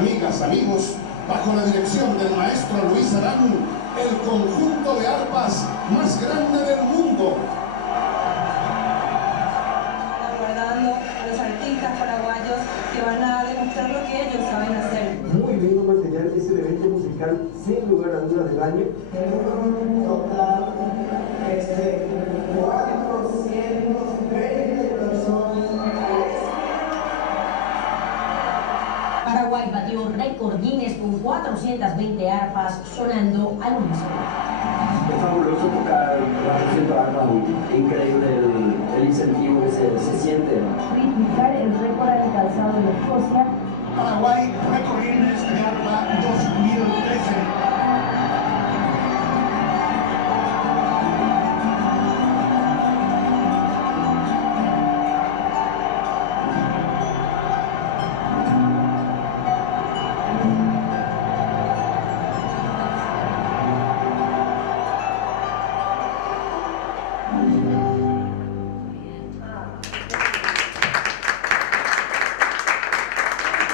Amigas, amigos, bajo la dirección del maestro Luis Arán, el conjunto de arpas más grande del mundo. Aguardando a los artistas paraguayos que van a demostrar lo que ellos saben hacer. Muy lindo material, es el evento musical sin lugar a dudas del año. Total, 420 personas. Paraguay batió récord Guinness con 420 arpas sonando al unísono. Es fabuloso tocar 400 arpas, increíble el incentivo que se siente. Ritmicar el récord alcanzado en Escocia. Paraguay, récord Guinness de arpa 2013.